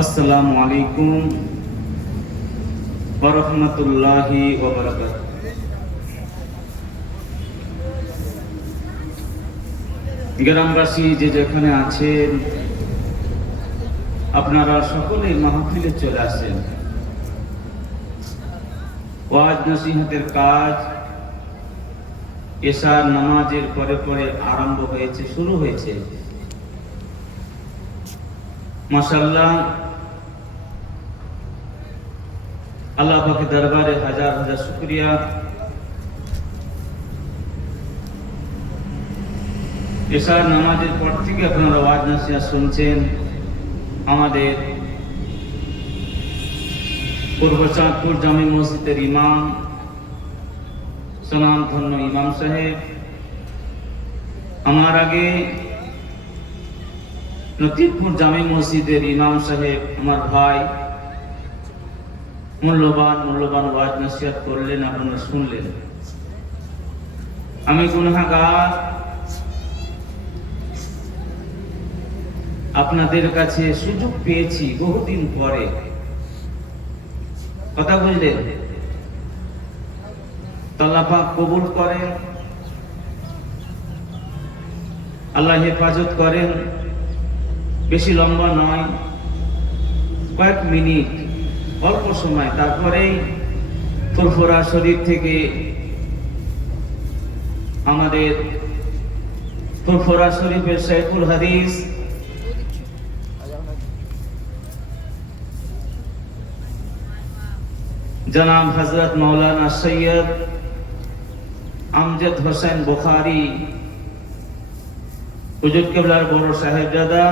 আসসালামু আলাইকুম ওয়া রাহমাতুল্লাহি ওয়া বারাকাতুহু। গ্রামবাসী যে যেখানে আছেন, আপনারা সকলেই মাহফিলে চলে আসেন। ওয়াজ নসিহতের কাজ এশার নামাজের পরে পরে আরম্ভ হয়েছে, শুরু হয়েছে। মাশাআল্লাহ, আল্লাহ পাকের দরবারে হাজার হাজার শুকরিয়া। এশার নামাজের পর থেকে আপনারা ওয়াজ নসিহত শুনছেন। আমাদের পূর্ব চাঁদপুর জামে মসজিদের ইমাম, সুনামধন্য ইমাম সাহেব, আমার আগে লতিফপুর জামে মসজিদের ইমাম সাহেব, আমার ভাই, মূল্যবান ওয়াজ নসিহত করলেন, আপনারা শুনলেন। আমি গুনাহগার, আপনাদের কাছে সুযোগ পেয়েছি বহুদিন পরে। কথা বুঝলেন? আল্লাহ পাক কবুল করেন, আল্লাহ হেফাজত করেন। বেশি লম্বা নয়, কয়েক মিনিট, অল্প সময়। তারপরেই ফুরফুরা শরীফ থেকে আমাদের ফুরফুরা শরীফের শাইখুল হাদিস জনাব হযরত মাওলানা সৈয়দ আমজাদ হোসেন বুখারী হুজুর কিবলার বড় সাহেবজাদা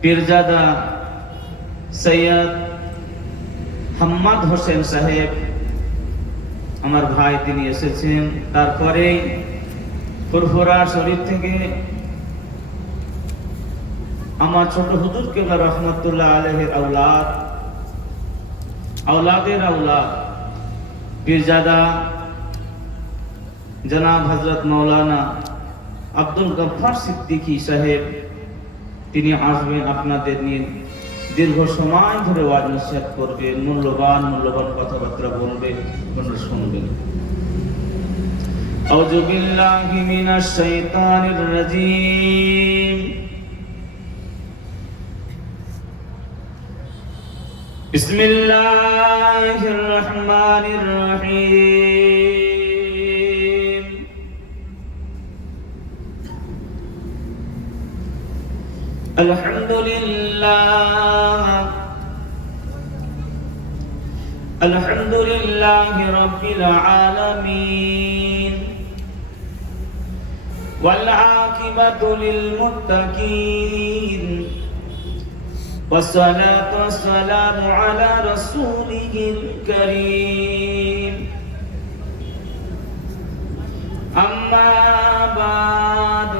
পীরজাদা সৈয়দ হাম্মাদ হোসেন সাহেব, আমার ভাই, তিনি এসেছেন। তারপরে ফুরফুরা শরীফ থেকে আমার ছোট হুজুর কিবলা রহমাতুল্লাহ আলাইহির আওলাদের আওলাদ পীরজাদা জনাব হযরত মাওলানা আব্দুল গফফার সিদ্দিকী সাহেব, তিনি আসবেন, আপনাদের নিয়ে দীর্ঘ সময় ধরে ওয়াজ নসিহত করবেন, মূল্যবান কথাবার্তা বলবেন, আপনারা শুনবেন। আউযু বিল্লাহি মিনাশ শাইতানির রাজীম। বিসমিল্লাহির রহমানির রহিম। আলহামদুলিল্লাহি রাব্বিল আলামিন ওয়াল আকিবাতু লিল মুত্তাকিন والصلاة والسلام على رسوله الكريم أما بعد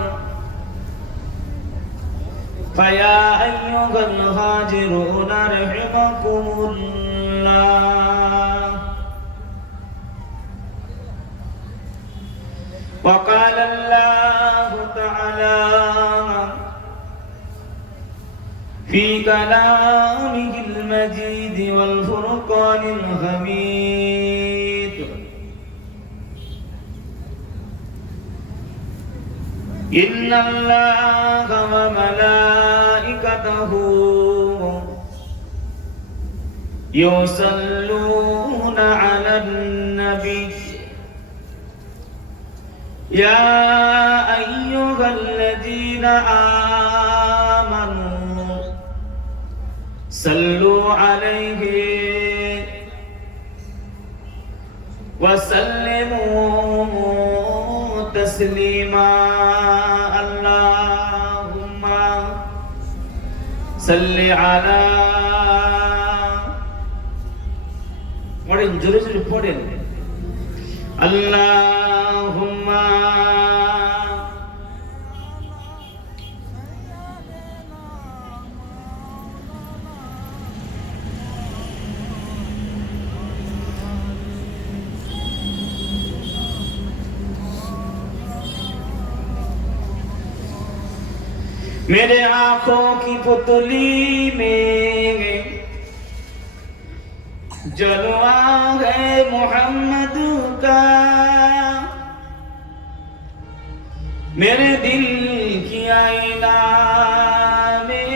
فيا أيها الهاجرون رحمكم الله. وقال الله تعالى في كلامه المجيد والفرقان الحميد: إن الله وملائكته يصلون على النبي يا أيها الذين آمنوا صلوا عليه وسلموا تسليما. اللهم صل على পড়েন, জোরে জোরে পড়েন। আল্লাহুম্মা मेरे आंखों की पुतली में जलवा है मोहम्मद का, मेरे दिल की आईना में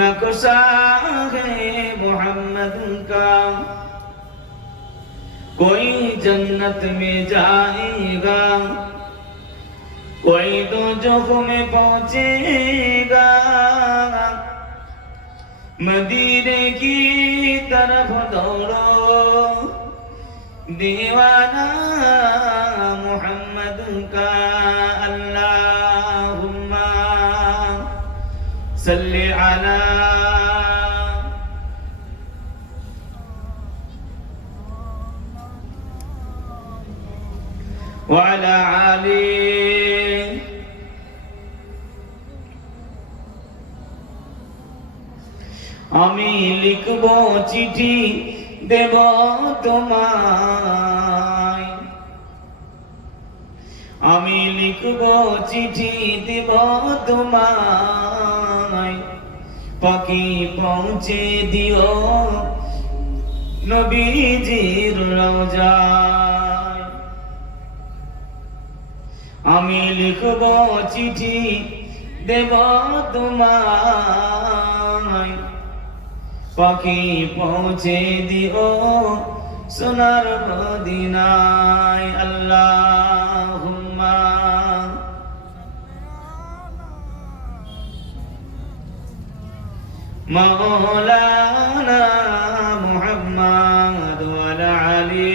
नक्शा है मोहम्मद का। कोई जन्नत में जाएगा, कोई दोज़ख में पहुंचेगा, मदीने की तरफ दौड़ो दीवाना मोहम्मद का। अल्लाहुम्मा सल्ली अला व अला आली। আমি লিখব চিঠি দেব তোমায়, আমি লিখব চিঠি দেব তোমায়, পাখি পৌঁছে দিও নবীজির রওজায়। আমি লিখব চিঠি দেব তোমায়, পাখি পৌঁছে দিও সোনার মদিনায়। আল্লাহুম্মা মাওলানা মুহাম্মদ ওয়া আলা আলি।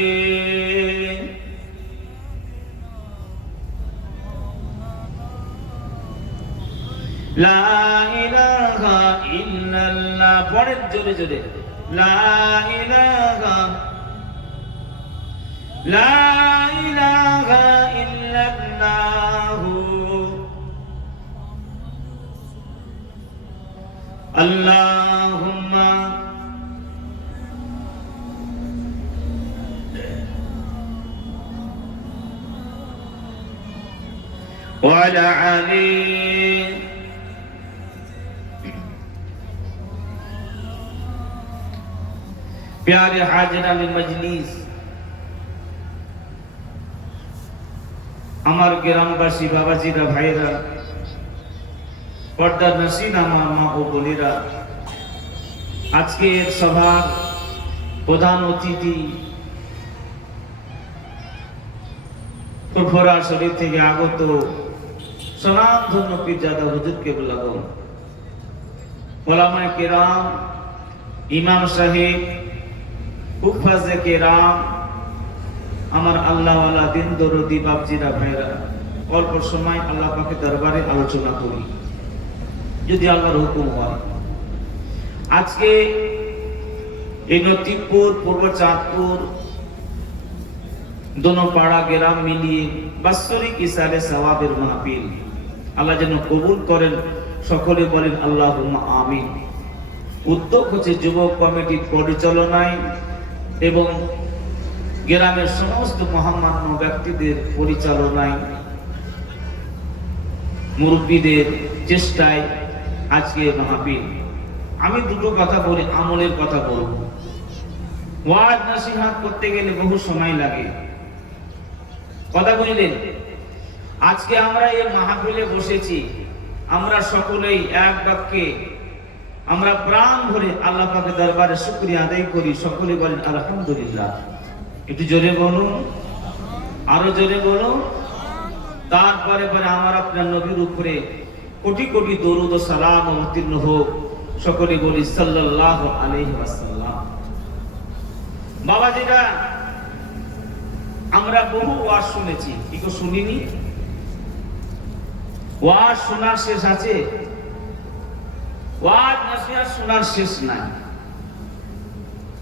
লা ইলাহা ইল্লাল্লাহ, পড়েন জোরে জোরে। লা ইলাহা ইল্লাল্লাহু আল্লাহুম্মা ওয়া আলা আলি। प्यारे हाजिरान मजलिस, আমার গ্রামবাসী বাবাজিরা ভাইরা, পর্দার নসীন আমার মা ও বোনেরা, আজকের সভার প্রধান অতিথি ফুরফুরা শরীফ থেকে আগত সনামধন্য পীরজাদা হুজুর কেবলাগম, ওলামায়ে কেরাম, ইমাম সাহেব, হুফাজে কেরাম, আমার আল্লাহওয়ালা দিন দরদি বাপজিরা ভাইরা, অল্প সময় আল্লাহ পাকের দরবারে আলোচনা করি যদি আল্লাহর হুকুম হয়। আজকে এই নতিবপুর, পূর্ব চাঁদপুর, দোনো পাড়া গ্রাম মিলিয়ে বাৎসরিক ইসালে সওয়াবের মাহফিল আল্লাহ যেন কবুল করেন, সকলে বলেন আল্লাহুম্মা আমিন। উদ্যোগ হচ্ছে যুবক কমিটির পরিচালনায় এবং গ্রামের সমস্ত মহামান্য ব্যক্তিদের পরিচালনায়, মুরব্বীদের চেষ্টায় আজকে মাহফিল। আমি দুটো কথা বলি, আমলের কথা বলবো। ওয়াজ নসিহত করতে গেলে বহু সময় লাগে, কথা বুঝলেন। আজকে আমরা এই মাহফিলে বসেছি, আমরা সকলেই এক বাক্যে আমরা প্রাণ ভরে আল্লাহ পাকের দরবারে শুকরিয়া আদায় করি। সকলে বলেন আলহামদুলিল্লাহ। একটু জোরে বলুন, আরো জোরে বলুন। তারপরে পরে আমার আপনার নবীর উপরে কোটি কোটি দরুদ ও সালাম অবতীর্ণ হোক। সকলে বলি সাল্লাল্লাহু আলাইহি ওয়াসাল্লাম। বাবাজিরা, আমরা বহু ওয়াজ শুনেছি, কি তো শুনিনি? ওয়াজ শোনার শেষ আছে? ওয়াজ নসিহত শোনার শেষ নাই।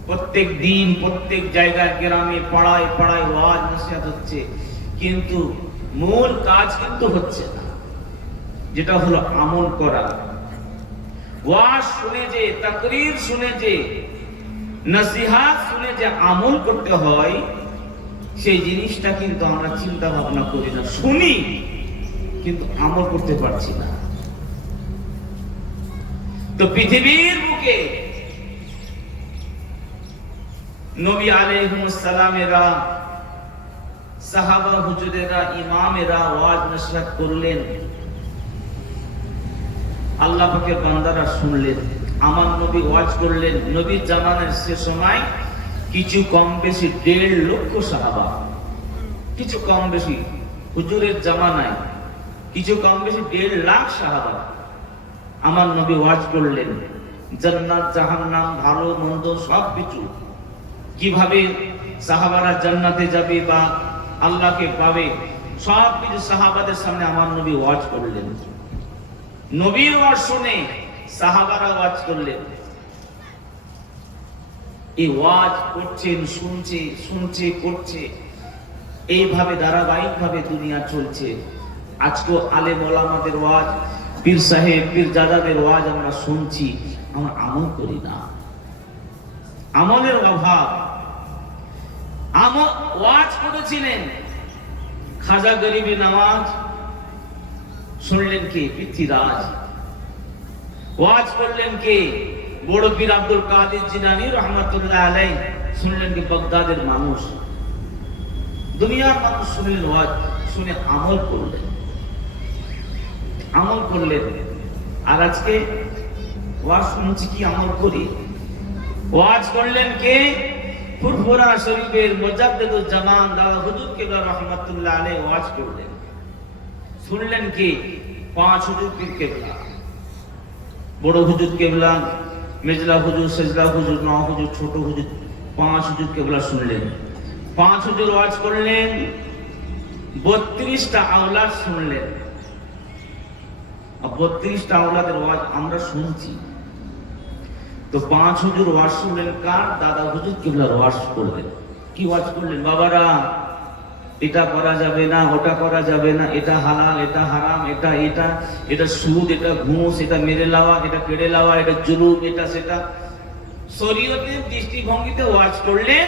প্রত্যেক দিন প্রত্যেক জায়গায়, গ্রামে পাড়ায় পাড়ায় ওয়াজ নসিহত হচ্ছে, কিন্তু মূল কাজ কিন্তু হচ্ছে না, যেটা হলো আমল করা। ওয়াজ শুনে যে, তাকরীর শুনে যে, নসিহত শুনে যে আমল করতে হয়, সেই জিনিসটা কিন্তু আমরা চিন্তা ভাবনা করি না। শুনি কিন্তু আমল করতে পারছি না। তো পৃথিবীর বুকে নবী আলাইহিস সালামেরা, সাহাবা হুজুরেরা, ইমামেরা ওয়াজ নসিহত করলেন, আল্লাহ পাকের বান্দারা শুনলেন। আমার নবী ওয়াজ করলেন। নবীর জামানার সে সময় কিছু কম বেশি 1.5 লক্ষ সাহাবা, কিছু কম বেশি হুজুরের জামানায় কিছু কম বেশি 1.5 লাখ সাহাবা আমার নবী ওয়াজ করলেন। জান্নাত জাহান্নাম, ভালো মন্দ সবকিছু, কিভাবে সাহাবারা জান্নাতে যাবে বা আল্লাহকে পাবে, সবকিছু সাহাবাদের সামনে আমার নবী ওয়াজ করলেন। নবীর ওয়াজ শুনে সাহাবারা ওয়াজ করলেন। এই ওয়াজ করছেন, শুনছে করছে, এইভাবে ধারাবাহিকভাবে দুনিয়া চলছে। আজকে আলেম ওলামাদের ওয়াজ, পীর সাহেব পীর জাদাদের ওয়াজ আমরা শুনছি, আমরা আমল করি না। আমলের অভাব। ওয়াজ করেছিলেন খাজা গরিবী নওয়াজ, শুনলেন কে? পৃথ্বীরাজ। ওয়াজ করলেন কে? বড় পীর আব্দুল কাদের জিলানী রাহমাতুল্লাহ আলাইহি, শুনলেন কি? বাগদাদের মানুষ। দুনিয়ার মানুষ শুনলেন ওয়াজ, শুনে আমল করলেন। আর আজকে ওয়াজ শুনছি কি আমল করি? ওয়াজ করলেন কে? ফুরফুরা শরীফের মুজাদ্দিদুল জামান দাদা হুজুর কেবলা রাহমাতুল্লাহ আলাইহি ওয়াজ করলেন। শুনলেন কি? 5 হুজুর পীর কেবলা, বড় হুজুর কেবলা, মেজলা হুজুর, সেজলা হুজুর, 9 হুজুর, ছোট হুজুর, 5 হুজুর কেবলা শুনলেন। 5 হুজুর ওয়াজ করলেন, 32টা আওলাদ শুনলেন। 32টা আওলাদের ওয়াজ আমরা শুনছি। তো 5 হুজুর ওয়াজ শুনলেন কার? দাদা হুজুর কেবলার ওয়াজ করলেন। কি ওয়াজ করলেন? বাবারা, এটা করা যাবে না, ওটা করা যাবে না, এটা হালাল, এটা হারাম, এটা সুদ, এটা ঘুষ, এটা মেরে লাওয়া, এটা কেড়ে লাওয়া, এটা জুলুম, এটা সেটা, শরীয়তের দৃষ্টিভঙ্গিতে ওয়াজ করলেন।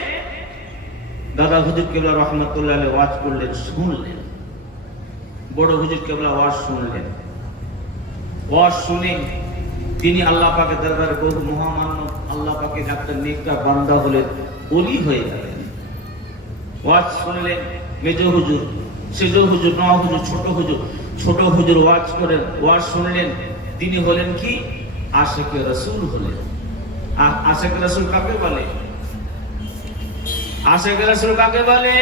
দাদা হুজুর কেবলা রাহমাতুল্লাহ আলাইহি ওয়াজ করলেন, শুনলেন। বড় হুজুর কেবলা ওয়াজ শুনলেন। ওয়াজ শুনে তিনি আল্লাহ পাকের দরবারে বহু মহামান্য আল্লাহ পাকের একটা নেককার বান্দা হলেন, ওলি হয়ে গেলেন। ওয়াজ শুনলেন মেজ হুজুর, সেজ হুজুর, 9 হুজুর, ছোট হুজুর ওয়াজ করেন, ওয়াজ শুনলেন। তিনি হলেন কি? আশিকে রাসূল হলেন। আশিকে রাসূল কাকে বলে? আশিকে রাসূল কাকে বলে?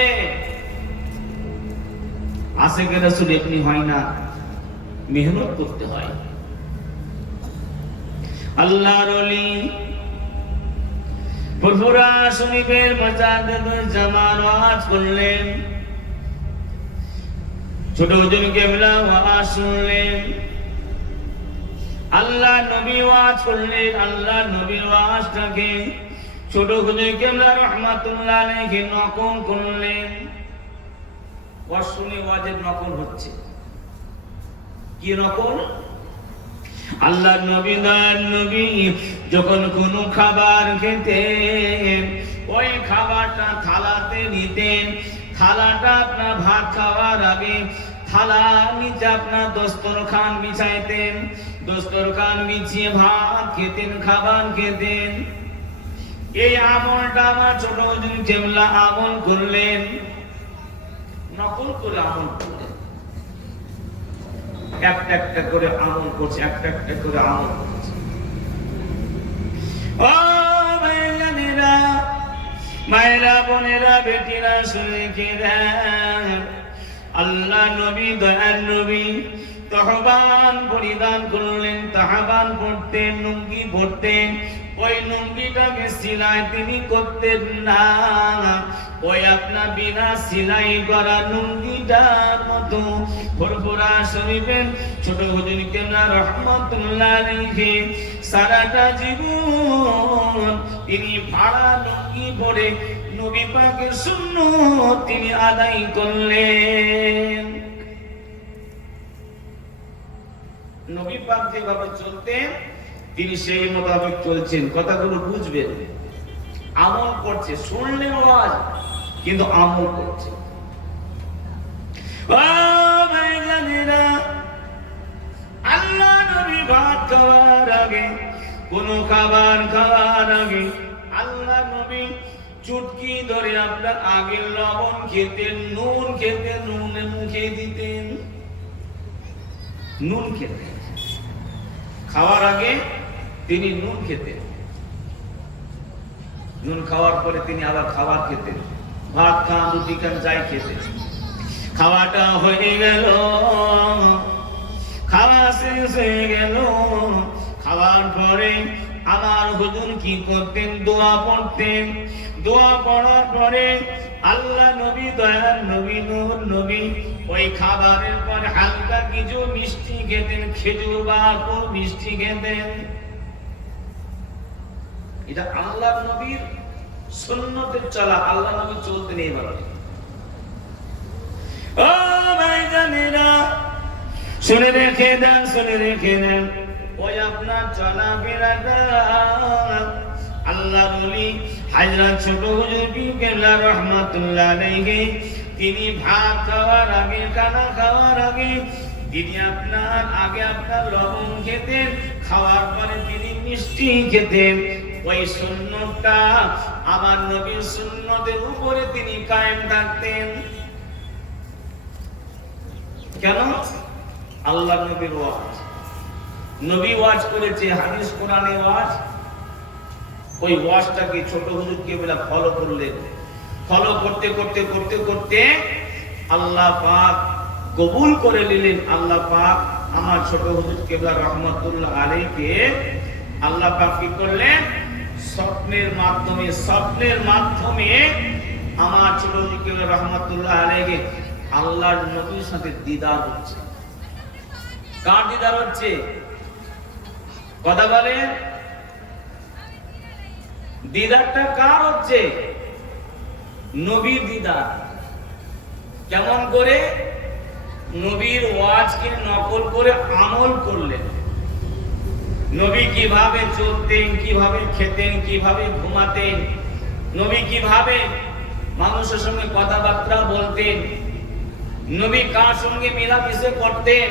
আশিকে রাসূল এমনি হয় না, মেহনত করতে হয়। আল্লাহর ওলি ফুরফুরা শরীফের মুজাদ্দিদুল জামান ওয়াজ করলেন। ছোট হুজুর কেবলা ওয়াজ শুনলেন। আল্লাহ নবী ওয়াজ করলেন। আল্লাহ নবীর ওয়াজটাকে ছোট হুজুর কেবলা রাহমাতুল্লাহ আলাইহি নকল করলেন। ওয়াজ শুনে ওয়াজের নকল হচ্ছে। কি নকল? আল্লাহ নবী যখন কোন খাবার খেতেন, ওই খাবারটা থালাতে নিতেন। থালাটা আপনার ভাত খাওয়ার আগে থালার নিচে আপনার দস্তরখান বিছাইতেন। দস্তরখান বিছিয়ে ভাত খেতেন, খাবার খেতেন। এই আমলটা আমার ছোট হুজুর কেবলা আমল করলেন, নকল করে আমল করলেন। একটা একটা করে আমল করছে, একটা একটা করে আমল করছে। ও ভাইজানেরা, মায়েরা, বোনেরা, বেটিরা, শুনে কি দেন, আল্লাহ নবী, দয়ার নবী তহবান পরিধান করলেন। তহবান পড়তেন, লুঙ্গি পড়তেন। ওই লুঙ্গিটাকে সিলাই তিনি করতেন না। ওই আপনার বিনা সিলাই করা লুঙ্গিটার মতো ফুরফুরা শরীফের ছোট হুজুর কেবলা রাহমাতুল্লাহ আলাইহি সারাটা জীবন তিনি ভাড়া লুঙ্গি পরে নবী পাকের সুন্নাত তিনি আদায় করলেন। নবী পাক যেভাবে চলতেন তিনি সেই মোতাবেক চলছেন। কথাগুলো বুঝবেন। আমল করছে, শুনলেন ওয়াজ কিন্তু আমল করছে। ও ভাইজানেরা, ভাত খাওয়ার আগে, কোনো খাবার খাওয়ার আগে আল্লাহ নবী চুটকি ধরে আপনার আগে লবণ খেতেন, নুন খেতেন, নুনে মুখে দিতেন, নুন খেতেন। খাওয়ার আগে তিনি নুন খেতেন, নুন খাওয়ার পরে তিনি আবার খাবার খেতেন, ভাত খান, রুটি খান, যাই খেতেন। খাওয়াটা হয়ে গেল, খাওয়া শেষ হয়ে গেল। খাওয়ার পরে আমার হুজুর কি করতেন? দোয়া পড়তেন। দোয়া পড়ার পরে আল্লাহ নবী, দয়ার নবী, নূর নবী ওই খাবারের পর হালকা কিছু মিষ্টি খেতেন, খেজুর বা কোন মিষ্টি খেতেন। এটা আল্লাহ নবীর সুন্নতের চলা, আল্লাহ নবী চলতেন এইভাবে। ও ভাইজানেরা, শুনে রেখে দেন, শুনে রেখে দেন, ওই আপনার চলাফেরাটা আল্লাহ বলি হযরত ছোট হুজুর পীর কেবলা রাহমাতুল্লাহ আলাইহি তিনি ভাত খাওয়ার আগে, খানা খাওয়ার আগে তিনি আপনার আগে আপনার লবণ খেতেন, খাওয়ার পরে তিনি মিষ্টি খেতেন। ওই সুন্নতটা আমার নবীর সুন্নতের উপরে তিনি কায়েম থাকতেন। কেন? আল্লাহ নবীর ওয়াজ, নবী ওয়াজ করেছে, হাদিস কোরআনে ওয়াজ। ওই ওয়াজটাকে ছোট হুজুর কেবলা ফলো করলেন। ফলো করতে করতে করতে করতে আল্লাহ পাক কবুল করে নিলেন। আল্লাহ পাক আমার ছোট হুজুর কেবলা রহমাতুল্লাহ আলাইহিকে আল্লাহ পাক কি করলেন? স্বপ্নের মাধ্যমে আমার ছোট হুজুর কেবলা রহমাতুল্লাহ আলাইহিকে আল্লাহর নবীর সাথে দিদার হচ্ছে। কার দিদার হচ্ছে? কথা বলেন, দিদারটা কার হচ্ছে? নবীর দিদার। কেমন করে? নবীর ওয়াজকে নকল করে আমল করলেন। নবী কিভাবে চলতেন, কিভাবে খেতেন, কিভাবে ঘুমাতেন, নবী কিভাবে মানুষের সঙ্গে কথাবার্তা বলতেন, নবী কার সঙ্গে মিলামিশে করতেন,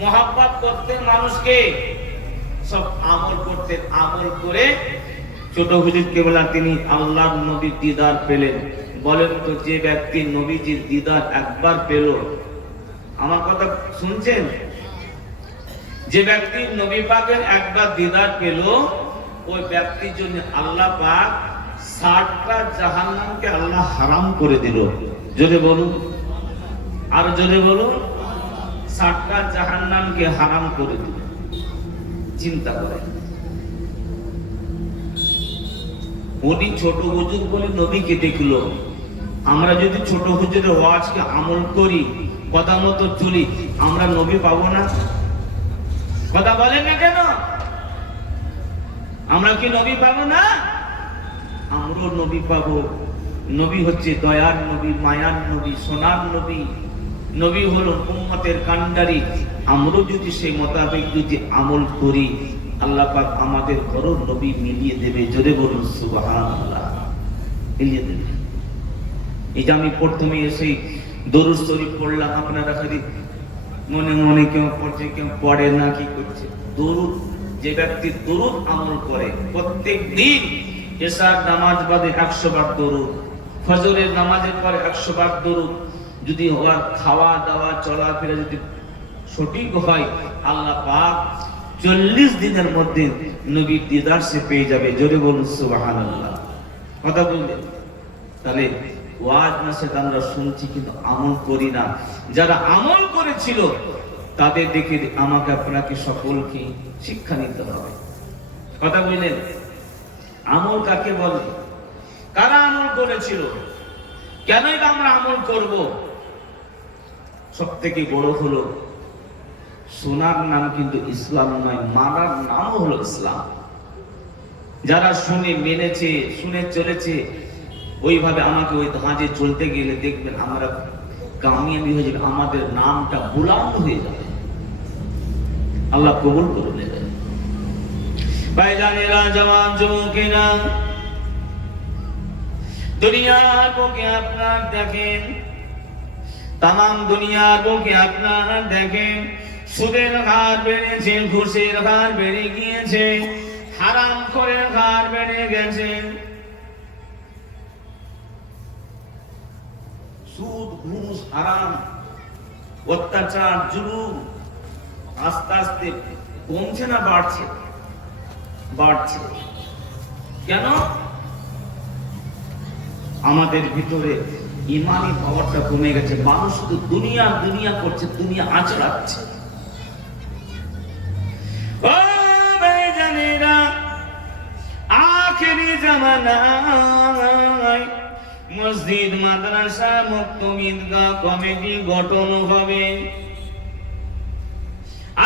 মোহাব্বত করতেন মানুষকে, সব আমল করতেন। আমল করে ছোট হুজুর কেবলা তিনি আল্লাহর নবীর দিদার পেলেন। বলেন তো, যে ব্যক্তি নবীজির দিদার একবার পেল, আমার কথা শুনছেন, যে ব্যক্তি নবী পাকের একবার দিদার পেল, ওই ব্যক্তির জন্য আল্লাহ পাক 60টা জাহান্নামকে আল্লাহ হারাম করে দিল। জোরে বলুন, আর জোরে বলুন, 60টা জাহান্নামকে হারাম করে দিল। চিন্তা করেন, উনি ছোট হুজুর বলে নবীকে দেখলো। আমরা যদি ছোট হুজুরের ওয়াজকে আমল করি, কথা মতো চলি, আমরা নবী পাবো না? কথা বলেন না কেন? আমরা কি নবী পাবো না? আমরাও নবী পাবো। নবী হচ্ছে দয়ার নবী, মায়ার নবী, সোনার নবী। নবী হলো উম্মতের কান্ডারি। আমরাও যদি সেই মোতাবেক যদি আমল করি, আল্লাহ পাক আমাদের ঘরও নবী মিলিয়ে দেবে। জোরে বলুন সুবহানাল্লাহ, মিলিয়ে দেবে। এটা আমি প্রথমে এসে দরুদ শরীফ পড়লাম, আপনারা খালি মনে মনে কেউ পড়ছে, কেউ পড়ে না, কি করছে? দরুদ, যে ব্যক্তি দরুদ আমল করে, প্রত্যেক দিন এশার নামাজ বাদে 100 বার দরুদ, ফজরের নামাজের পরে 100 বার দরুদ, যদি ওর খাওয়া দাওয়া চলাফেরা যদি সঠিক হয়, আল্লাহ পাক 40 দিনের মধ্যে নবীর দিদার সে পেয়ে যাবে। জোরে বলুন সুবহানাল্লাহ। কথা বললেন, তাহলে ওয়াজ নাসিহত আমরা শুনছি কিন্তু আমল করি না। যারা আমল করেছিল তাদের দেখে আমাকে আপনাকে সকলকে শিক্ষা নিতে হবে। কথা বললেন, আমল কাকে বলে? কারা আমল করেছিল? কেনই বা আমরা আমল করব? সবথেকে বড় হলো শোনার নাম কিন্তু ইসলাম নয়, মানার নামও হলো ইসলাম। যারা শুনে মেনেছে, শুনে চলেছে, ওইভাবে আমাকে ওই ধাঁজে চলতে গেলে দেখবেন আমরা কামিয়াবি হয়ে যাবে, আমাদের নামটা বুলন্দ হয়ে যাবে। আল্লাহ কবুল করে নেবেন। ভাইজানেরা, জওয়ান যুবকেরা, দুনিয়ার বুকে আপনার দেখেন, তামাম দুনিয়ার বুকে আপনারা দেখেন, সুদের হার বেড়েছে, ঘুষের হার বেড়ে গিয়েছে, হারাম খোরের হার বেড়ে গেছে। সুদ, ঘুষ, হারাম, অত্যাচার, জুলুম আস্তে আস্তে কমছে না বাড়ছে? বাড়ছে। কেন? আমাদের ভিতরে ইমানি পাওয়ারটা কমে গেছে। মানুষ শুধু দুনিয়া দুনিয়া করছে, দুনিয়া আচড়াচ্ছে। ও ভাইজানেরা, আখেরি জামানায় মসজিদ, মাদ্রাসা, মুক্ত ঈদগাহ কমিটি গঠন হবে।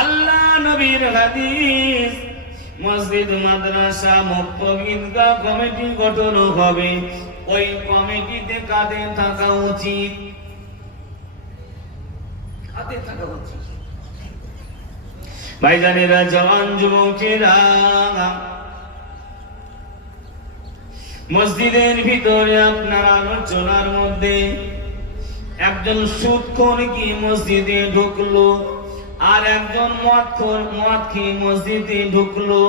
আল্লাহ নবীর হাদিস, মসজিদ, মাদ্রাসা, মুক্ত ঈদগাহ কমিটি গঠন হবে। ওই কমিটিতে কাদের থাকা উচিত? কাদের থাকা উচিত? ভাইজানেরা, জওয়ান যুবকেরা, মসজিদের ভিতরে আপনার আলোচনার মধ্যে একজন সুদখোর কি মসজিদে ঢুকলো, আর একজন মদ খেয়ে মসজিদে ঢুকলো।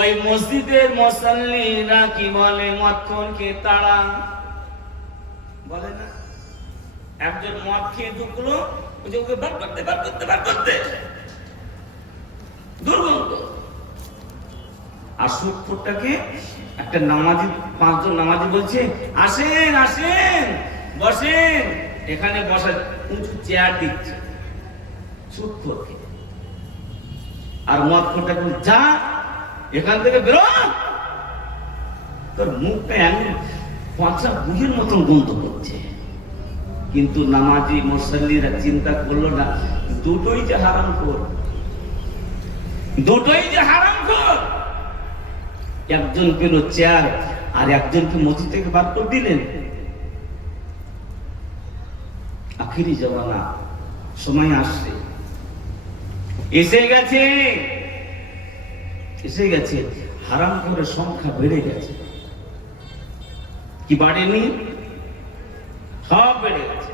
ওই মসজিদের মুসাল্লিরা কি বলে? মদখোরকে তাড়া বলে না? একজন মদ খেয়ে ঢুকলো, ওকে বার করতে বার করতে বার করতে, দুর্গন্ধ। আর সুদখোরটাকে একটা নামাজি, 5 জন নামাজি বলছে, আসেন আসেন বসেন, এখানে বসার উঁচু চেয়ার দিচ্ছে সুদখোরকে। আর মদখোরটাকে যা এখান থেকে বেরো, তোর মুখটা এমন পচা বুঝের মতন গন্ধ করছে। কিন্তু নামাজি মুসাল্লিরা চিন্তা করলো না, দুটোই যে হারামখোর, দুটোই যে হারামখোর। একজন পেল চেয়ার, আর একজনকে মসজিদ থেকে বার করে দিলেন। আখিরি জামানা, সময় আসছে, এসে গেছে, এসে গেছে। হারামখোরের সংখ্যা বেড়ে গেছে, কি বাড়েনি? সব বেড়ে গেছে।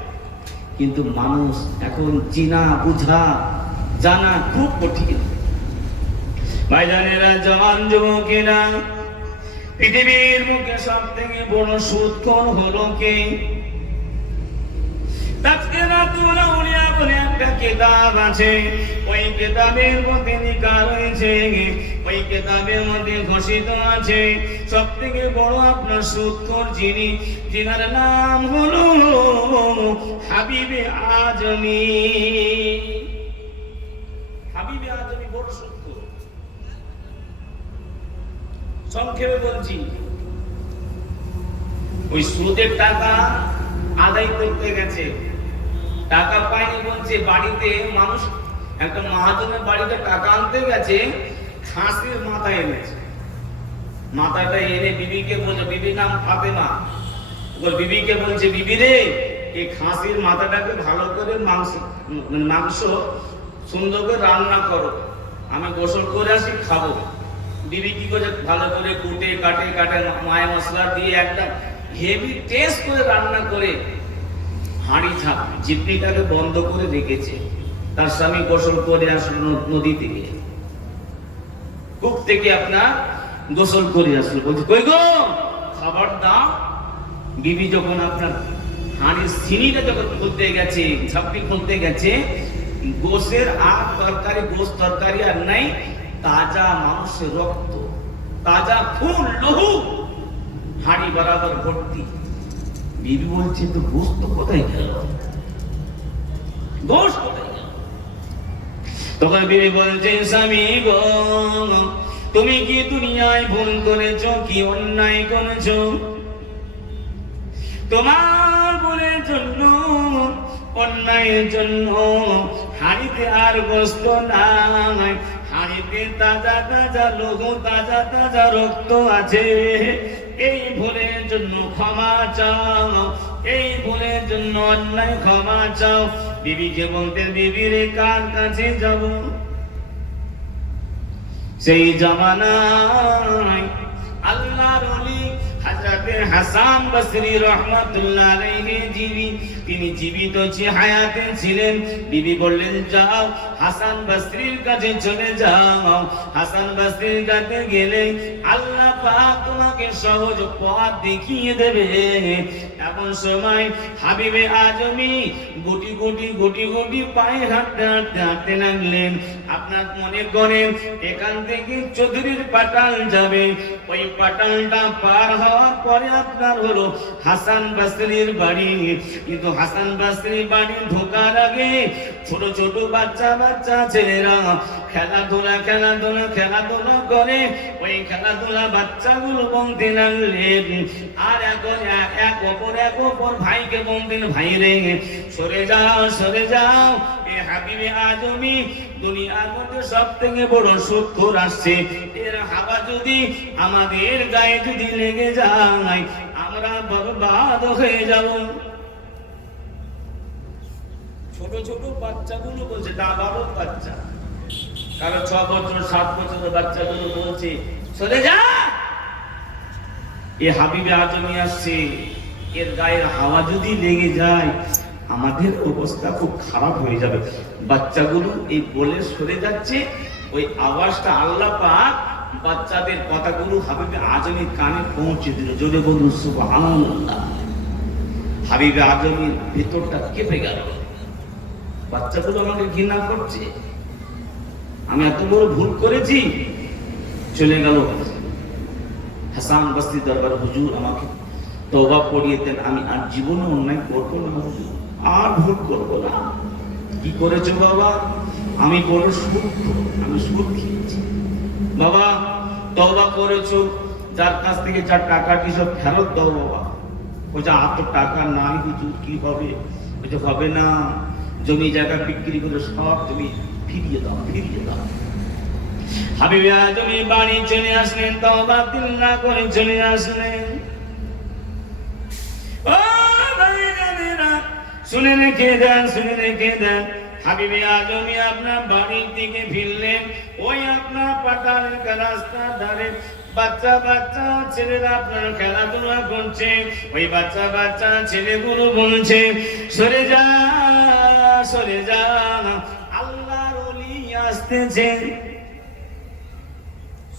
কিন্তু মানুষ এখন চিনা বুঝা জানা খুব কঠিন। ভাইজানেরা, জওয়ান যুবকেরা, পৃথিবীর মুখে সব থেকে বড় সুদখোর হলো কে? তাজকিরাতুল আউলিয়া বলে একটা কিতাব আছে। ওই কিতাবের মধ্যে লেখা রয়েছে, ওই কিতাবের মধ্যে ঘোষিত আছে, সব থেকে বড় আপনার সুদখোর যিনি, যিনার নাম হলো হাবিবে আজমি। হাবিবে আজমি বড় সুদখোর। সংক্ষেপে বলছি, ওই সুদের টাকা আদায় করতে গেছে, টাকা পায়নি বলছে। বাড়িতে মানুষ, একটা মহাজনের বাড়িতে টাকা আনতে গেছে, খাসির মাথা এনেছে। মাথাটা এনে বিবিকে বলছে, বিবির নাম ফাতেমা, ওর বিবিকে বলছে, বিবি রে, এই খাসির মাথাটাকে ভালো করে মাংস সুন্দর করে রান্না করো, আমি গোসল করে আসি খাবো। বিবি কি করে? ভালো করে কুটে কাটে কাটে মায় মশলা দিয়ে একদম হেভি টেস্ট করে রান্না করে হাঁড়ি ঝাঁপ জিপনিটাকে বন্ধ করে রেখেছে। তার স্বামী গোসল করে আসলো নদী থেকে, কূপ থেকে আপনার গোসল করে আসলো। বলছে, কই গো খাবার দাও। বিবি যখন আপনার হাঁড়ির সিনিটা যখন খুলতে গেছে, ঝাপটি খুলতে গেছে, গোসের আর তরকারি, গোস তরকারি আর নাই, তাজা মানুষের রক্ত, তাজা খুন, লহু হাঁড়ি বরাবর ভর্তি। বিবি বলছে, তো গোস্ত কোথায় গেল? গোস্ত কোথায় গেল? তখন বিবি বলছে, স্বামী গো, তুমি কি দুনিয়ায় ভুল করেছো, কি অন্যায় করেছো? তোমার ভুলের জন্য, অন্যায়ের জন্য হাঁড়িতে আর গোস্ত নাই, হাঁড়িতে তাজা তাজা লহু, তাজা তাজা রক্ত আছে। এই ভুলের জন্য ক্ষমা চাও, এই ভুলের জন্য অন্যায় ক্ষমা চাও। বিবিকে বলতে, বিবি রে, কার কাছে যাব? সেই জামানায় আল্লাহর ওলি হযরত থাকতে হাসান বসরি রহমাতুল্লাহ আলাইহি তিনি জীবিত হায়াতে ছিলেন। বিবি বললেন যাও হাসান বসরির কাছে চলে যাও। হাসান বসরির কাছে গেলে আল্লাহ পাক তোমাকে সহজ পথ দেখিয়ে দেবে। এমন সময় হাবিবে আজমি গুটি গুটি গুটি গুটি পায়ে হাঁটতে হাঁটতে হাঁটতে লাগলেন। আপনার মনে করেন এখান থেকে চৌধুরীর পাটাল যাবে, ওই পাটালটা পার হওয়ার পরে আপনার হলো হাসান বসরির বাড়ি। কিন্তু হাসান বসরির বাড়ি ঢোকার আগে ছোট ছোট বাচ্চা বাচ্চা ছেলেরা খেলাধুলা খেলাধুলা খেলাধুলা করে। ওই খেলাধুলা বাচ্চাগুলো বলতে লাগলেন আর এক অপর ভাইকে বলতেন ভাই রে সরে যাও সরে যাও। এ হাবিবে আজমি দুনিয়ার মধ্যে সব থেকে বড় সুৎখোর আসছে, এর হাওয়া যদি আমাদের গায়ে যদি লেগে যায় আমরা বরবাদ হয়ে যাব। ছোট ছোট বাচ্চাগুলো বলছে, নাবালক বাচ্চা, কারো 6 বছর 7 বছরের বাচ্চাগুলো বলছে চলে যা। এ হাবিবে আজমি আসছে, এর গায়ের হাওয়া যদি লেগে যায় আমাদের অবস্থা খুব খারাপ হয়ে যাবে। বাচ্চাগুলো এই বলে সরে যাচ্ছে, ওই আওয়াজটা আল্লাহ পাক বাচ্চাদের কথাগুলো হাবিবে আজমির কানে পৌঁছে দিল। জোরে বলুন সুবহানাল্লাহ। হাবিবে আজমির ভিতরটা কেঁপে গেল। বাচ্চাগুলো আমাকে ঘৃণা করছে, আমি এত বড় ভুল করেছি। চলে গেল হাসান বসরি দরবার, হুজুর আমাকে তওবা পড়িয়ে দেন, আমি আর জীবনে অন্যায় করবো না, আর ভুল করবো না। কি করেছো বাবা? আমি বড় আমি সুদ খেয়েছি। বাবা তওবা করেছো, যার কাছ থেকে যার টাকাটি সব ফেরত দাও বাবা। বলছে আর তো টাকা নাই হুজুর, কি হবে? বলছে হবে না, জমি জায়গা বিক্রি করে সব তুমি ফিরিয়ে দাও ফিরিয়ে দাও। হাবিবে আজমি বাড়ি চলে আসলেন, তওবা দিল না করে চলে আসলেন। ও ভাইরা শুনে রেখে দেন, শুনে রেখে দেন। হাবিবে আজমি আপনার বাড়ির দিকে ফিরলেন। ওই আপনার পাটালের রাস্তার ধারে বাচ্চা বাচ্চা ছেলেরা আপনার খেলাধুলা করছে। ওই বাচ্চা বাচ্চা ছেলেগুলো বলছে সরে যা সরে যা, আল্লাহর ওলি আসতেছে।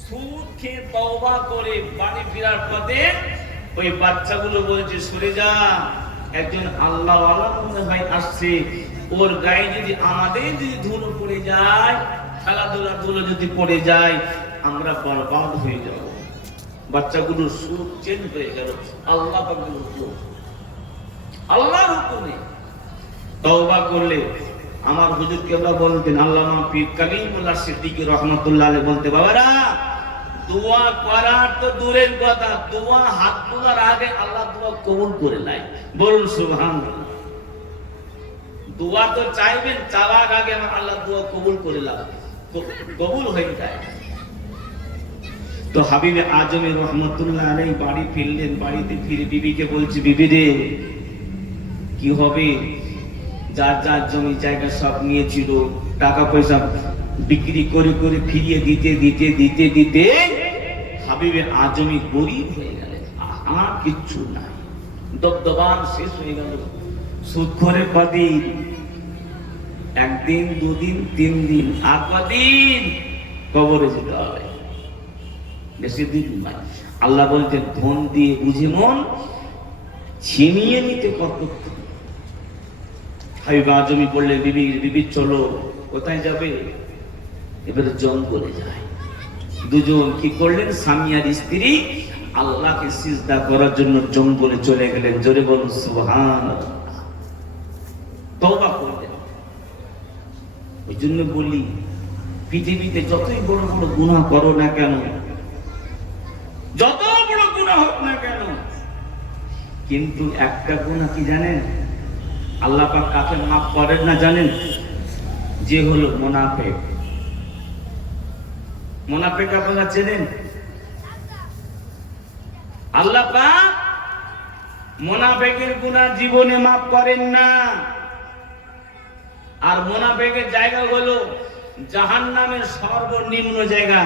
সুদ খেয়ে তওবা করে বাড়ি ফেরার পথে ওই বাচ্চাগুলো বলছে সরে যা, একজন আল্লাহওয়ালা মনে হয় আসছে, ওর গায়ে যদি আমাদের যদি ধুলো পড়ে যায়, খেলাধুলা ধুলো যদি পড়ে যায় আমরা বরবাদ হয়ে যাব। বাচ্চাগুলো সুদ চেঞ্জ হয়ে গেল আল্লাহ পাকের হুকুম, আল্লাহর হুকুমে। তওবা করলে আমার হুজুর কেবলা বলতেন, আল্লামা পীর কালিমুল্লাহ সিদ্দিকী রহমাতুল্লাহ আলাইহি বলতে, বাবারা দোয়া করার তো দূরের কথা, দোয়া হাত তোলার আগে আল্লাহ দোয়া কবুল করে নেয়। বলুন সুবহানাল্লাহ। দোয়া তো চাইবেন, চাওয়ার আগে আমার আল্লাহ দোয়া কবুল করে নেয়, কবুল হয়ে যায়। তো হাবিবে আজমি রহমাতুল্লাহ আলাইহি বাড়ি ফিরলেন। বাড়িতে ফিরে বিবিকে বলছে, বিবি রে কি হবে? যার যার জমি জায়গা সব নিয়েছিল, টাকা পয়সা বিক্রি করে করে ফিরিয়ে দিতে দিতে দিতে দিতে হাবিবে আজমি গরিব হয়ে গেলেন। আর কিচ্ছু নাই, দবদবান শেষ হয়ে গেল। সুদ করে কদিন, একদিন দুদিন 3 দিন, আর কদিন কবরে যেতে হবে, বেশি দিন নয়। আল্লাহ বলতে ধন দিয়ে বুঝে মন ছিনিয়ে নিতে কতক্ষণ। হাবিবে আজমি বললেন, বিবি চলো। কোথায় যাবে? এবারে জঙ্গলে যায়। দুজন কি করলেন? স্বামী আর স্ত্রী আল্লাহকে সিজদা করার জন্য জঙ্গলে চলে গেলেন। জোরে বলুন সুবহানাল্লাহ। তওবা করলেন। ওই জন্য বলি, পৃথিবীতে যতই বড় বড় গুনাহ করো না কেন, যত বড় গুনাহ হোক না কেন, কিন্তু একটা গুনাহ কি জানেন? আল্লাহ পাক কাকে মাফ করেন না জানেন? যে হলো মুনাফিক। মুনাফিক আপনারা চেনেন? আল্লাহ পাক মুনাফিকের গুনাহ জীবনে মাফ করেন না। আর মুনাফিকের জায়গা হলো জাহান্নামের সর্বনিম্ন জায়গা।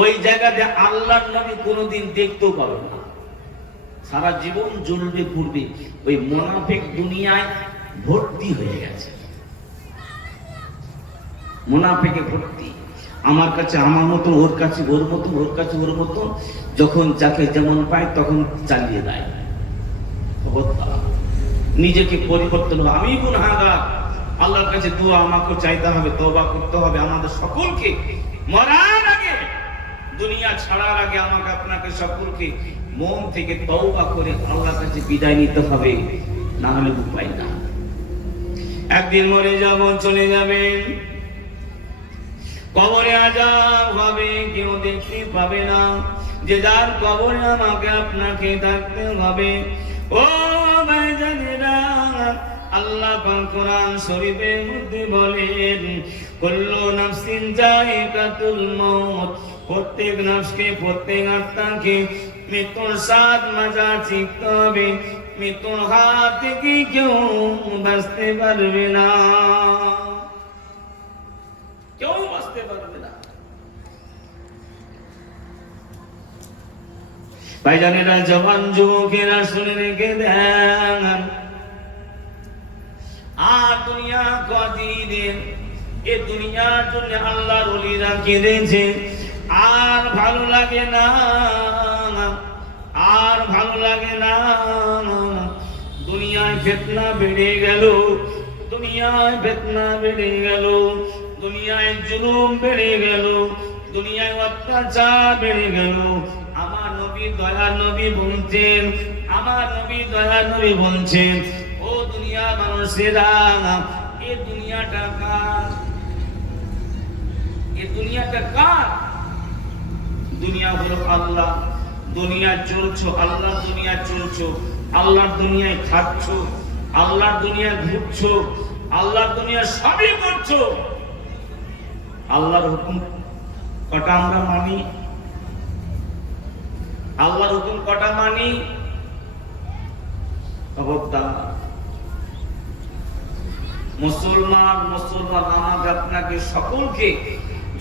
ওই জায়গাতে আল্লাহর নবী কোনোদিন দেখতেও পাবে না। সারা জীবন জ্বলবে পুড়বে। ওই মুনাফিক দুনিয়ায় ভর্তি হয়ে গেছে, মুনাফিকে ভর্তি। আমার কাছে আমার মতো, ওর কাছে ওর মতো, ওর কাছে ওর মতো, যখন যাকে যেমন পায় তখন চালিয়ে দেয়। নিজেকে পরিবর্তন হবে। আমি গুনাহগার, আল্লাহর কাছে দোয়া আমাকে চাইতে হবে, তওবা করতে হবে। আমাদের সকলকে মরার আগে, দুনিয়া ছাড়ার আগে আমাকে আপনাকে সকলকে মন থেকে তওবা করে আল্লাহর কাছে বিদায় নিতে হবে, না হলে উপায় না। একদিন মরে যাবেন, চলে যাবেন, কবরে আযাব হবে, কেউ দেখতে পাবে না। যে যার কবরে আমাকে আপনাকে থাকতে হবে। ও ভাইজানেরা, আল্লাহ পাক কোরআন শরীফের মধ্যে বলেন, কুল্লু নাফসিন যায়িকাতুল মউত, প্রত্যেক নফসকে, প্রত্যেক আত্মাকে মৃত্যুর স্বাদ মজা চিখতে হবে। মৃত্যুর হাত থেকে কেউ বাঁচতে পারবে না, কেউ বাঁচতে পারবে না। ভাইজানেরা, জওয়ান যুবকেরা শুনে রেখে দেন, আর দুনিয়া কদিনের, এ দুনিয়ার জন্য আল্লাহর ওলিরা কেঁদেছে। আর ভালো লাগে না, আর ভালো লাগে না। দুনিয়ায় ফিতনা বেড়ে গেল, দুনিয়ায় ফিতনা বেড়ে গেল, দুনিয়ায় জুলুম বেড়ে গেল, দুনিয়ায় অত্যাচার বেড়ে গেল। আমার নবী দয়ার নবী বলছেন, আমার নবী দয়ার নবী বলছেন, ও দুনিয়া মানুষেরা, এ দুনিয়াটা কার? এ দুনিয়াটা কার? দুনিয়া হলো আল্লাহ। দুনিয়া চলছো, আল্লাহ দুনিয়া চলছো, আল্লাহর দুনিয়ায় খাচ্ছ, আল্লাহর দুনিয়ায় ঘুরছো, আল্লাহর দুনিয়া সবই করছো। আল্লাহর হুকুম কটা আমরা মানি? আল্লাহর হুকুম কটা মানি? মুসলমান মুসলমান আমাকে আপনাকে সকলকে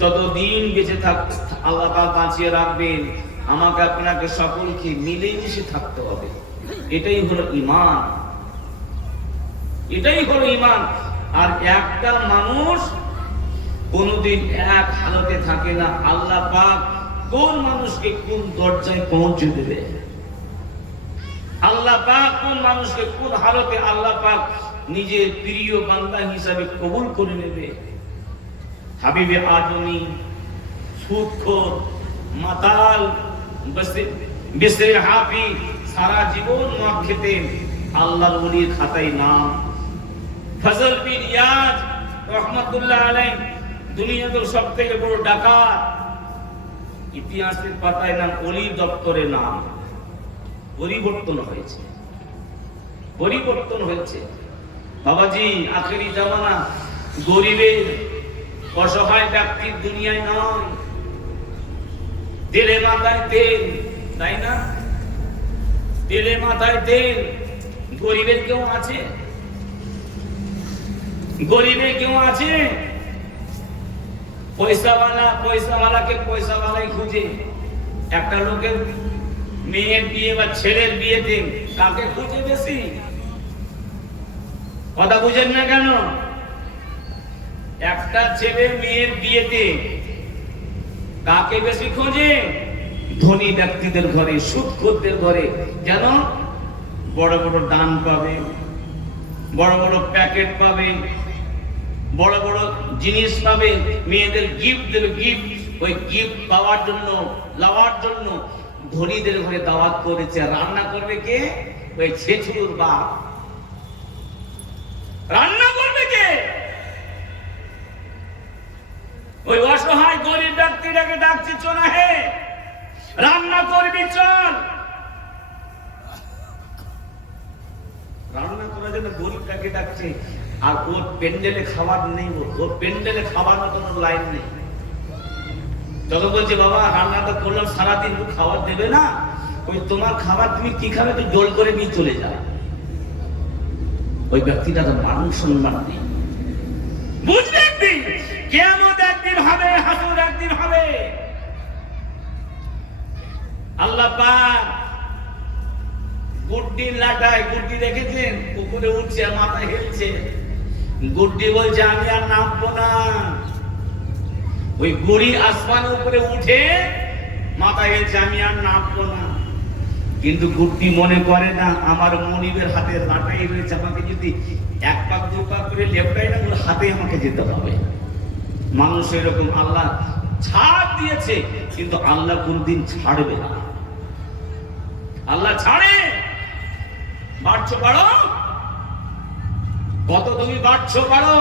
যতদিন বেঁচে থাকতে আল্লাহ পাক বাঁচিয়ে রাখবেন, আমাকে আপনাকে সকলকে মিলেমিশে থাকতে হবে। এটাই হলো ঈমান, এটাই হলো ঈমান। আর একটা মানুষ কোনদিন এক হালতে থাকে না। আল্লাহ পাক কোন মানুষকে কোন দরজায় পৌঁছে দেবে, আল্লাহ পাক কোন মানুষকে কোন হালতে আল্লাহ পাক নিজের প্রিয় বান্দা হিসাবে কবুল করে নেবে। হাবিবে আদমি, সুদখোর, মাতাল, বিসরে হাফি, সারা জীবন মদ খেতেন, আল্লাহর ওলির খাতায় নাম। ফজল বিন ইয়াদ রহমাতুল্লাহ আলাইহি, দুনিয়াতে সবথেকে বড় ডাকাত, ইতিহাসের পাতায় নাম, ওলি দপ্তরে নাম। পরিবর্তন হয়েছে, পরিবর্তন হয়েছে বাবাজি। আখেরি জামানা, গরিবের অসহায় ব্যক্তির দুনিয়ায় নয়। তেলে মাথায় তেল, তাই না? তেলে মাথায় তেল। গরিবের কেউ আছে? গরিবের কেউ আছে? পয়সাওয়ালা পয়সাওয়ালাকে পয়সাওয়ালাই খুঁজে। একটা লোকের মেয়ের বিয়ে বা ছেলের বিয়েতে কাকে খুঁজে বেশি? কথা বুঝেন না কেন? একটা ছেলে মেয়ের বিয়েতে কাকে বেশি খোঁজে? ধনী ব্যক্তিদের ঘরে, সুদখোরদের ঘরে। কেন? বড় বড় দান পাবে, বড় বড় প্যাকেট পাবে, বড় বড় জিনিস পাবে, মেয়েদের গিফট দেবে। গিফট, ওই গিফট পাওয়ার জন্য, লাওয়ার জন্য ধনীদের ঘরে দাওয়াত করেছে। রান্না করবে কে? ওই ছেছুর বাপ। রান্না করবে কে? ওই অসহায় গরিব ব্যক্তিটাকে ডাকছে, চল হে রান্না করবি, চল। রান্না করার জন্য গরিবটাকে ডাকছে, আর ওর প্যান্ডেলে খাবার নেই, ওর প্যান্ডেলে খাবার মতো লাইন নেই। যত বলছে, বাবা রান্নাটা করলাম, সারাদিন খাবার দেবে না, ওই তোমার খাবার তুমি কি খাবে, তুই জল করে নিয়ে চলে যা। ওই ব্যক্তিটা তো মান সম্মান নেই। বুঝবে একদিন কিয়ামত একদিন হবে, হাসর একদিন হবে। আল্লাহ পাক গুড্ডির লাটায়, গুড্ডি দেখেছেন উপরে উঠছে আর মাথা হেলছে, গুড্ডি বলছে আমি আর নামবো না। ওই গড়ি আসমানের উপরে উঠে মাথা হেলছে আমি আর নামবো না। কিন্তু গুড্ডি মনে করে না আমার মনিবের হাতে লাটাই রয়েছে, আমাকে যদি এক পাক দু পাক করে লেপটাই না ওর হাতে আমাকে যেতে হবে। মানুষ এরকম, আল্লাহ ছাড় দিয়েছে কিন্তু আল্লাহ কোনদিন ছাড়বে না। আল্লাহ ছাড়ে, বাড়ছো পারো কত, তুমি বাড়ছো পারো।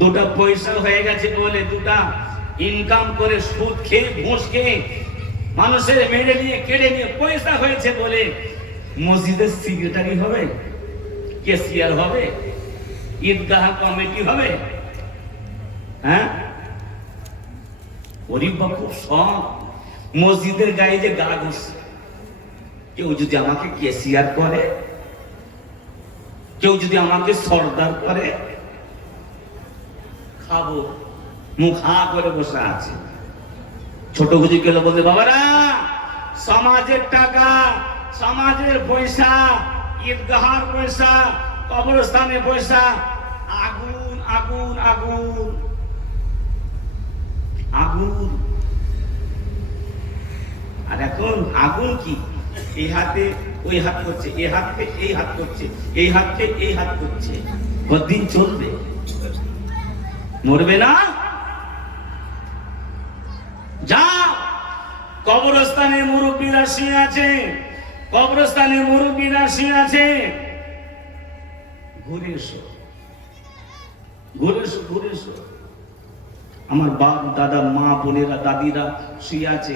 দুটা পয়সা হয়ে গেছে বলে, দুটা ইনকাম করে সুদ খেয়ে ঘুষ খেয়ে মানুষের মেরে নিয়ে কেড়ে নিয়ে পয়সা হয়েছে বলে মসজিদের সেক্রেটারি হবে, ক্যাশিয়ার হবে, ঈদগাহ কমিটি হবে। হ্যাঁ, গরিব বা খুব শখ মসজিদের গায়ে যে গা ঘষে। কেউ যদি আমাকে ক্যাশিয়ার করে, কেউ যদি আমাকে সর্দার করে, খাবো, মুখ হা করে বসে আছে। ছোট বুঝি গেল বলতে, বাবারা সমাজের টাকা, সমাজের পয়সা, ঈদগাহার পয়সা, কবরস্থানের পয়সা, আগুন আগুন আগুন আগুন। আর এখন আগুন কি, এই হাতে ওই হাত করছে, এই হাতে এই হাত করছে, এই হাতে এই হাত করছে, কতদিন চলবে? মরবে না? যা কবরস্থানে মুরব্বীরা শুয়ে আছে, কবরস্থানে মুরব্বীরা শুয়ে আছে, ঘুরে এসো, ঘুরে এসো, ঘুরে এসো। আমার বাপ দাদা মা বোনেরা দাদিরা শুয়ে আছে,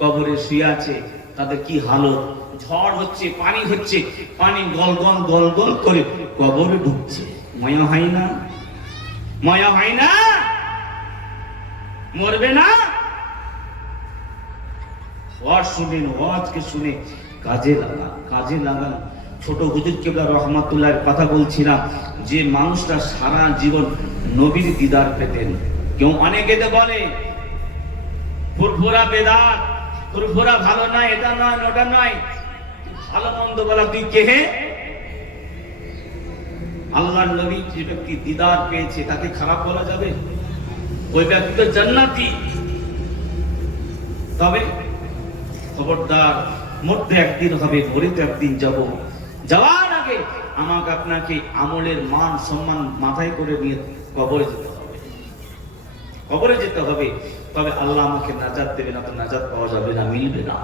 কবরে শুয়ে আছে, তাদের কি হালত। ঝড় হচ্ছে, পানি হচ্ছে, পানি গল গল গল গল করে কবরে ঢুকছে। ময়া হয় না? ময়া হয় না? মরবে না? ওয়াজ শুনেন, ওয়াজকে শুনে কাজে লাগান, কাজে লাগান। ছোট হুজুর কেবলা রহমাতুল্লাহর কথা বলছিলাম, যে মানুষটা সারা জীবন নবীর দিদার পেতেন। কেউ অনেকে তো বলে ফুরফুরা বেদাত, ফুরফুরা ভালো নয়, এটা নয় ওটা নয়। ভালো মন্দ বলা তুই কে? আল্লাহর নবী যে ব্যক্তি দিদার পেয়েছে তাকে খারাপ বলা যাবে? ওই ব্যক্তি তো জান্নাতি। তবে খবরদার, মরতে একদিন হবে, মরিতে একদিন যাব। যাওয়ার আগে আমাকে আপনাকে আমলের মান সম্মান মাথায় করে নিয়ে কবরে যেতে হবে, কবরে যেতে হবে। তবে আল্লাহ আমাকে নাজাত দেবে না, তো নাজাত পাওয়া যাবে না, মিলবে না,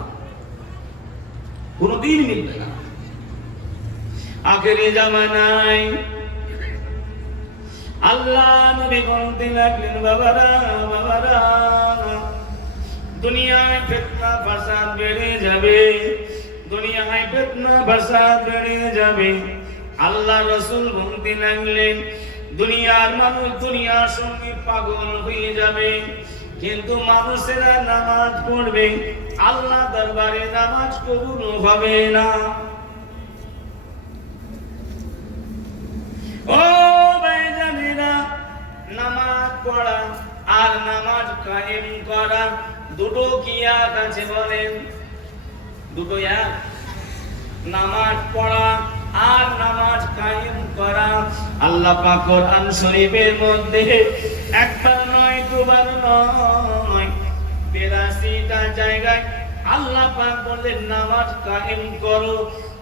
কোনদিন মিলবে না। আখেরি জামানায় আল্লাহ নবী বলতে লাগলেন, বাবারা বাবারা, দুনিয়ায় ফিতনা ফাসাদ বেড়ে যাবে, দুনিয়ায় ফিতনা ফাসাদ বেড়ে যাবে। আল্লাহ রাসূল বলতে লাগলেন, দুনিয়ার মানুষ দুনিয়ার সঙ্গে পাগল হয়ে যাবে, কিন্তু মানুষেরা নামাজ পড়বে, আল্লাহ দরবারে নামাজ কবুল হবে না। ও ভাইজানেরা, নামাজ পড়া আর নামাজ কায়েম করা দুটো কি এক আছে বলেন? দুটো এক? নামাজ পড়া আর নামাজ কায়েম করা আল্লাহ পাক কোরআন শরীফের মধ্যে একবার নয়, দুবার নয়, 82টা জায়গায় আল্লাহ পাক বলেন নামাজ কায়েম করো।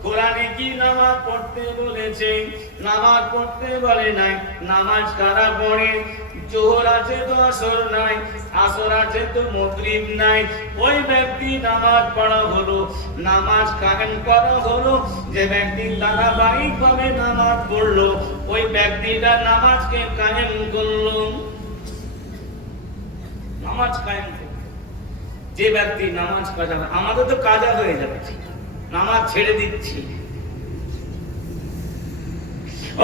কোরআনে কি নামাজ পড়তে বলেছে? নামাজ পড়তে বলে নাই। নামাজ কারা পড়ে? জোহর আছে তো আসর নাই, আসর আছে তো মাগরিব নাই। ওই ব্যক্তি নামাজ পড়া হলো, নামাজ কায়েম করা হলো। যে ব্যক্তি ধারাবাহিকভাবে নামাজ পড়লো, ওই ব্যক্তিটা নামাজকে কায়েম করলো, নামাজ কায়েম করলো। যে ব্যক্তি নামাজ কাজা, আমাদের তো কাজা হয়ে যাচ্ছে, নামাজ ছেড়ে দিচ্ছি।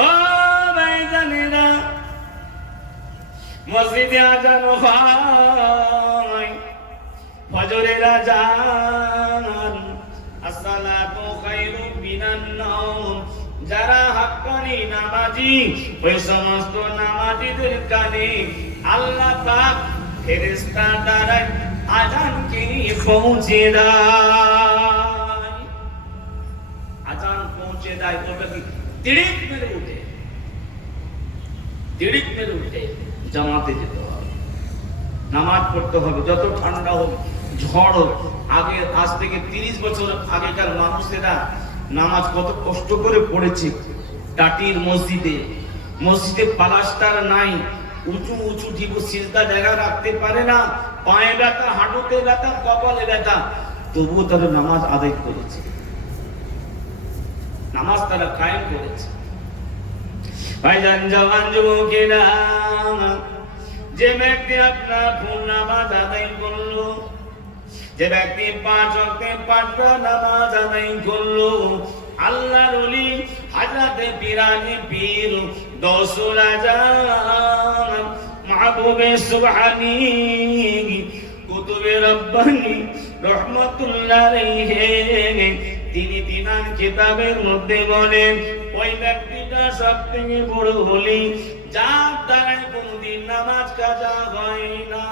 ও ভাইজানেরা, মসজিদে আজান হয়, ফজরের আজান, আসসালাতু খায়রুম মিনান নাওম। যারা হাক্কানি নামাজি, ওই সমস্ত নামাজিদের কানে আল্লাহ পাক ফেরেশতা দ্বারা আজানকে পৌঁছে দেয়। যায় ওটা কি তিড়িক মেরে উঠে জামাতে যেতে হবে, নামাজ পড়তে হবে। যত ঠান্ডা হোক, ঝড় হোক, আগে আজ থেকে 30 বছর আগেকার মানুষেরা নামাজ কত কষ্ট করে পড়েছে। টাটির মসজিদে প্লাস্টার নাই, উঁচু উঁচু ঢিবু সিজদা জায়গা রাখতে পারে না, পায়ে ব্যথা, হাঁটুতে ব্যথা, কপালে ব্যথা, তবুও তারা নামাজ আদায় করেছে, নামাজ তারা কায়েম করেছে। ভাইজান, জওয়ান যুবকেরা, যে ব্যক্তি আপনার পূর্ণ নামাজ আদায় করলো, যে ব্যক্তি 5 ওয়াক্তে 5টা নামাজ আদায় করলো, আল্লাহর ওলি হযরতে পীরানি পীর গৌসুল আজম মাহবুবে সুবহানী কুতুবে রব্বানী রহমাতুল্লাহ আলাইহি তিনি তিনার কিতাবের মধ্যে বলেন, ওই ব্যক্তিটা সবথেকে বড় ওলি যার দ্বারা কোনদিন নামাজ কাজা হয় না।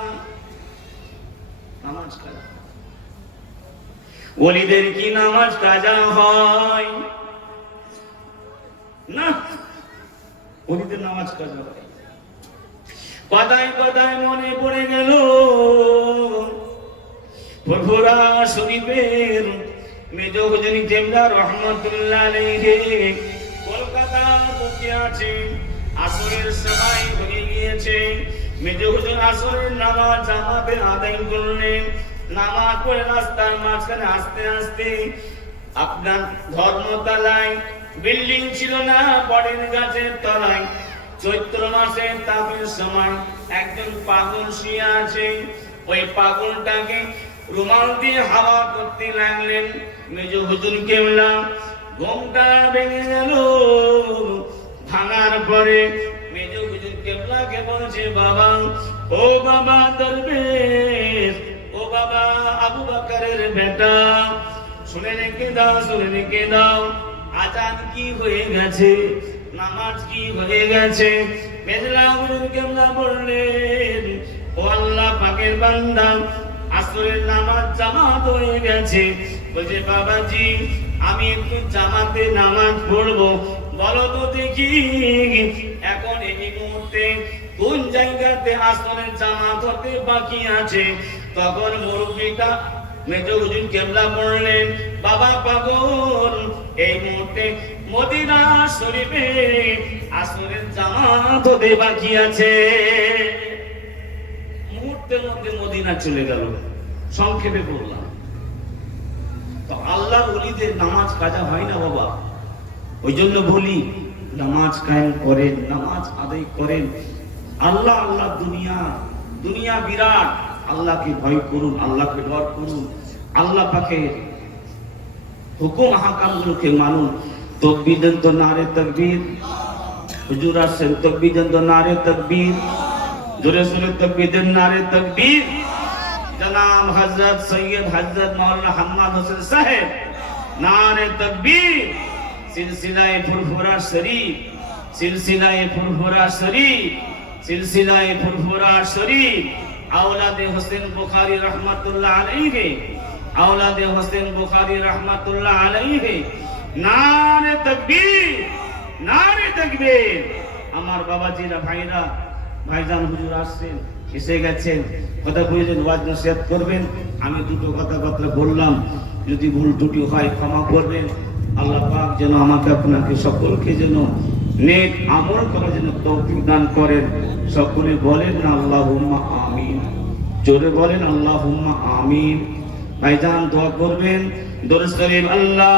নামাজ কাজা, ওলিদের কি নামাজ কাজা হয় না? ওলিদের নামাজ কাজা হয়। কথায় কথায় মনে পড়ে গেল ফুরফুরা শরীফের মেজ হুজুরি কেবলা রহমাতুল্লাহ আলাইহি কলকাতা বসে আছে, আসরের সময় হয়ে গিয়েছে। মেজ হুজুর আসরের নামাজ জামাতে আদায় করলেন। নামাজ পড়ে রাস্তার মাঝখানে আস্তে আস্তে আপনার ধর্মতলায় বিল্ডিং ছিল না, বটের গাছের তলায় চৈত্র মাসে তাপের সময় একজন পাগল শুয়ে আছে। ওই পাগলটাকে রুমাল দিয়ে হাওয়া করতে লাগলেন। মেজ হুজুর কেবলা ঘুমটা ভেঙে গেল। ভাঙার পরে মেজ হুজুর কেবলাকে বলছে, বাবা, ও বাবা দরবেশ, ও বাবা আবু বকরের বেটা, শুনে রেখে দাও, আজান কি হয়ে গেছে, নামাজ কি হয়ে গেছে। মেজলা হুজুর কেবলা বললেন, ও আল্লাহ পাকের বান্দা, আসরের নামাজ জামাত হয়ে গেছে। বলছে, বাবাজি, আমি একটু জামাতে নামাজ পড়বো, বলো তো দেখি এখন এই মুহূর্তে কোন জায়গাতে আসরের জামাত হতে বাকি আছে। তখন মুরব্বিটা মেজ হুজুর কেবলা বললেন, বাবা পাগল, এই মুহূর্তে মদিনা শরীফে আসরের জামাত হতে বাকি আছে। মুহূর্তের মধ্যে মদিনা চলে গেল। সংক্ষেপে বললাম, তো আল্লাহর ওলিদের নামাজ কাজা হয় না বাবা। ওই জন্য বলি, নামাজ কায়েম করেন, নামাজ আদায় করেন। আল্লাহ আল্লাহ দুনিয়া বিরাট। আল্লাহকে ভয় করুন, আল্লাহকে ডর করুন, আল্লাহ পাকের হুকুম আহকামগুলোকে মানুন। তাকবীর দেন তো নারে তাকবীর। হুজুর আসেন, তাকবীর দেন তো নারে তাকবীর। জোরে জোরে তাকবীর দেন, নারে তাকবীর। জনাব হযরত সৈয়দ হযরত মাওলানা হাম্মাদ হোসেন সাহেব, নারে তাকবীর। সিলসিলায়ে ফুরফুরা শরীফ, সিলসিলায়ে ফুরফুরা শরীফ, সিলসিলায়ে ফুরফুরা শরীফ, আওলাদে হোসেন বুখারী রহমাতুল্লাহ আলাইহি, আওলাদে হোসেন বুখারী রহমাতুল্লাহ আলাইহি। নারে তাকবীর, নারে তাকবীর। আমার বাবাজিরা, ভাইরা, ভাইজান হুজুর আসছেন, এসে গেছেন, কথা বললেন, ওয়াজ নসিহত করবেন। আমি দুটো কথা বললাম, যদি ভুল ত্রুটি হয় ক্ষমা করবেন। আল্লাহ পাক যেন আমাকে আপনাকে সকলকে যেন নেক আমল করার জন্য তৌফিক দান করেন। সকলে বলেন না আল্লাহুম্মা আমিন, জোরে বলেন আল্লাহুম্মা আমিন। ভাইজান দোয়া করবেন, দরুদ শরীফ। আল্লাহ